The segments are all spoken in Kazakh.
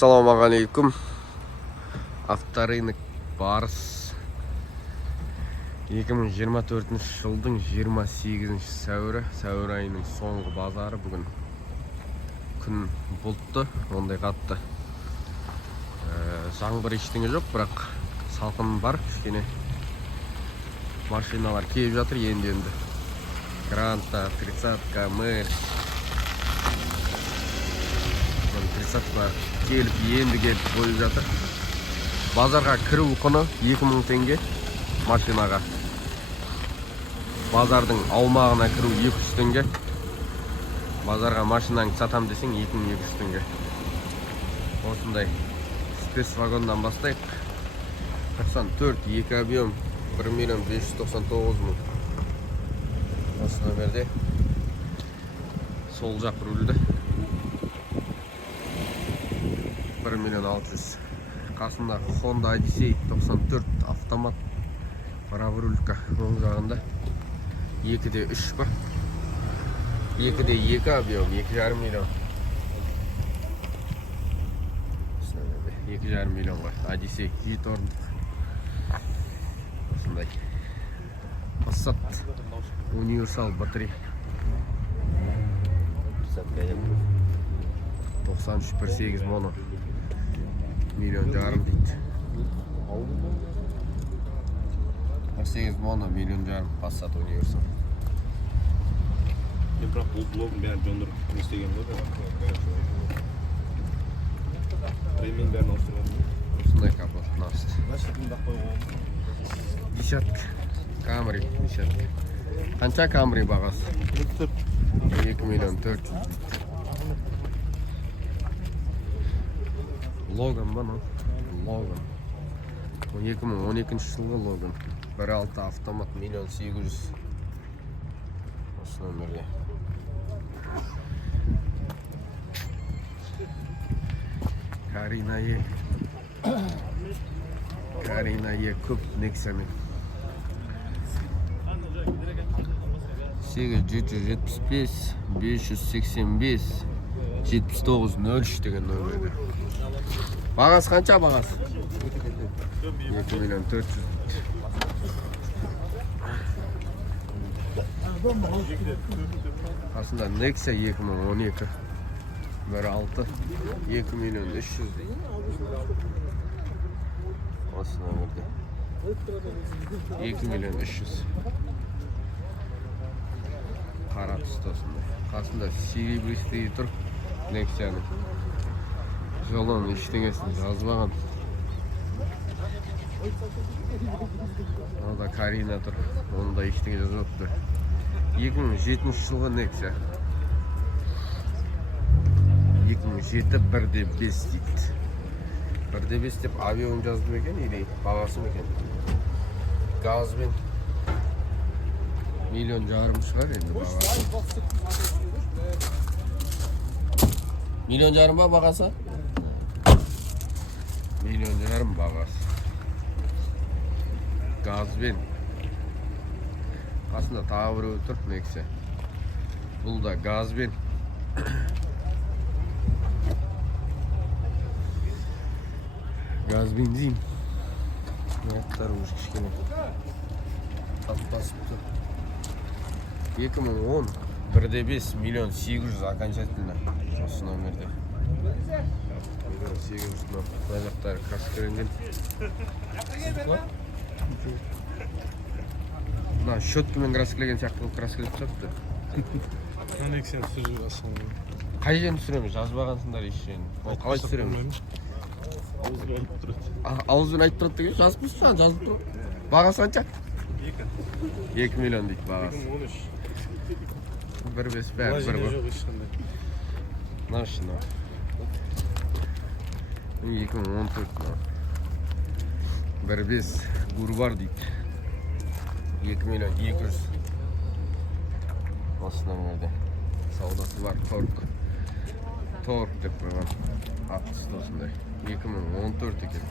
Ассалаумағалейкум. Авторынок Барыс 2024 жылдың 28 сәуірі айының соңғы базары. Бүгін күн бұлтты, ондай қатты. Жаңбыр ештеңе жоқ, бірақ салқын бар, кішкене машиналар келіп жатыр енді. Гранта, 30-ка, мэр. 30-ка келіп қойып жатыр. Базарға кіру құны 2000 теңге машинаға. Базардың аумағына кіру 200 теңге. Базарға машинаңды сатам десең 2200 теңге. Осындай спец вагондан бастайық. 94, 2 объем 1 599 000. Осы номерде сол жақ рульді 1 600 000. Қасында Honda Odyssey 94 автомат, праворулька. Оң жағында 2-де 3 па, 2-де 2 объем 2,5 миллион. 2,5 миллионға Odyssey 7 орындық. Осындай Passat универсал батарей 93/8 моно 1,5 миллион дейді. 8 моно 1,5 миллион Passat универсал. Мен бірақ бұл блогын бәрін жондырып не істеген ғой да. Ремень бәрін ауыстырған. Осындай капот насты. Десятка. Камри десятка. Қанша Камри бағасы? 2,4 миллион. Логан ба, Логан. 2012 жылғы Логан. 1.6 автомат 1,8 миллион. Осы номерде. Карина Е көп Нексамен. 775 585 7903 деген номерде. Бағасы қанша бағасы? 2,4 миллион. Қасында Nexia 2012 1.6 2,3 миллион. Осы номерде 2,3 миллион. Қара түсті осындай. Қасында серебристый тұр Nexia'ның. Жолын ештеңесін жазбаған. Онда Карина тұр. Онда ештеңе жазбапты. 2007 жылғы Nexia. 2007 1-де 5 дейді. 1-де 5 деп авион жазды екен, или бағасы екен. Газбен 1,5 миллион шығар енді бағасы. 1,5 миллион ба бағасы? 1,5 миллион бағасы. Газбен. Қасында тағы біреу тұр Nexia. Бұл да газбен. Газ бензин. Аяқтары уже кішкене басып тұр. 2010 1-де 5 миллион 800 окончательно. Осы номерде 800. Мына жақтары краскіленген. Мына щеткамен краскілеген сияқты болып краскілеп тұрыпты. Nexia түсіріп асың. Қай жерін түсіреміз? Жазбағансыңдар ешжен. Ол қалай түсіреміз? Ауызбен айтып тұрады. Ауызбен айтып тұрады деген жазып тұрсың, жазып тұр. Бағасы қанша? 2 миллион дейді бағасы. 2013. 1,5 бәрі бір жоқ ешқандай. Мына шына. 2014 1,5 Гурбар дейді. 2,2 миллион. Осы номерде саудасы бар. Торг деп қойған. Ақтысты осындай. 2014 екен.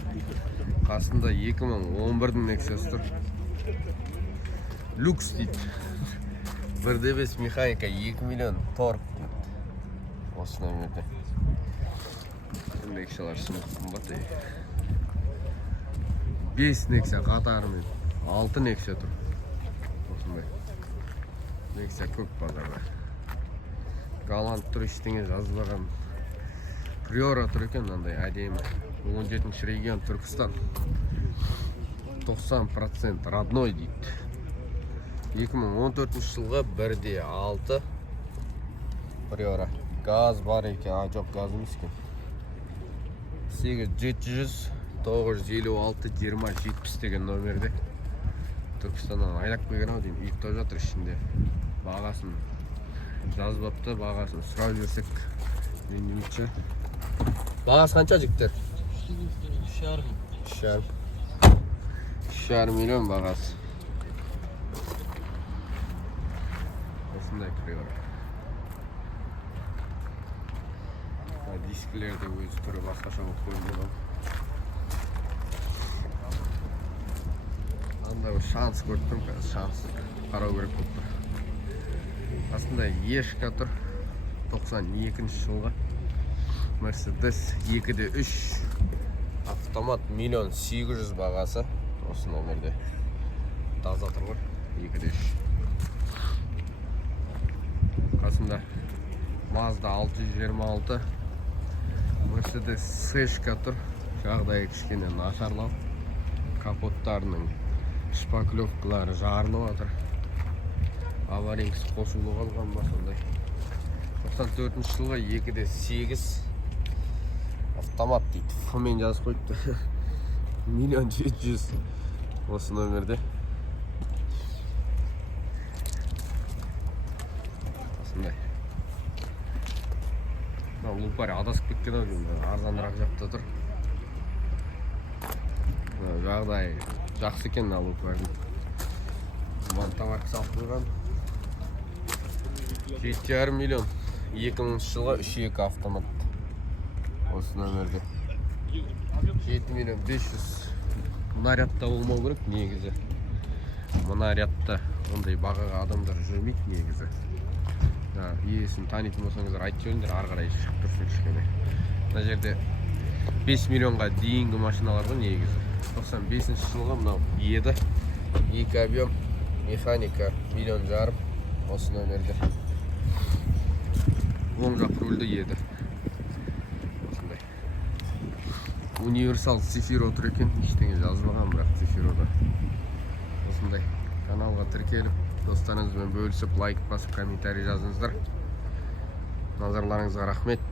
Қасында 2011-дің Nexia'сы тұр. Люкс дейді. 1-де 5 механика 2 миллион. Торг дейді. Осы номерде. Nexa'lar sınıf qımbat. 5 Nexa qatarымен 6 Nexa тұр. Осындай. Nexa көп базарда. Galant тұр, ештеңе жазылған. Priora тұр екен, мынандай әдемі. 17-ші регион Түркістан. 90% родной дейді. 2014 жылғы 1/6 Priora. Gaz бар екен, жоқ газ емес екен. 8700 956 20 70 деген номерде Түркістаннан айдап қойған ау деймін. Ұйықтап жатыр ішінде. Бағасын жазбапты, бағасын сұрап жүрсек. Меніңше. Бағасы қанша жігіттер? 3,5 миллион бағасы. Осындай Priora. Дискілерді өз түрі басқаша болып қойылған. Анда шанс көрттім, шанс қарау керек болып тұр. Астында Ешка тұр, 92 жылға. Mercedes 2/3 автомат 1.800.000 бағасы. Осы номерде таза тұр ғой, 2/3. Қасында Mazda 626, Mercedes C-ка тұр, жағдайы кішкене нашарлау. Капоттарының шпаклевкалары жарылып жатыр. Аварийкасы қосулы қалған ба сондай. 94 жылға 2/8 автомат дейді. Фмен жазып қойыпты. 1.700.000 осы номерде. Осындай. Лупарь адасып кеткен ау деймін. Арзанырақ жақта тұр. Жағдай жақсы екен Лупарьдың. Монтоварка салып қойған. 7,5 миллион. 2000 жылға 3.2 автомат. Осы номерде. 7 миллион 500. Мына рядта болмау керек негізі. Мына рядта ондай бағаға адамдар жүрмейді негізі. Иесін танитын болсаңыздар айтып жүріңдер, ары қарай шығып тұрсын кішкене. Мына жерде 5 миллионға дейінгі машиналар ғой негізі. 95 жылға мынау еді. 2 объем механика 1,5 миллион. Осы номерде. Оң жақ рөлді еді. Осындай. Универсал Цефиро тұр екен. Ештеңе жазылған, бірақ Цефирода. Осындай. Каналға тіркеліп, достарыңызбен бөлісіп, лайк басып, комментарий жазыңыздар. Назарларыңызға рахмет.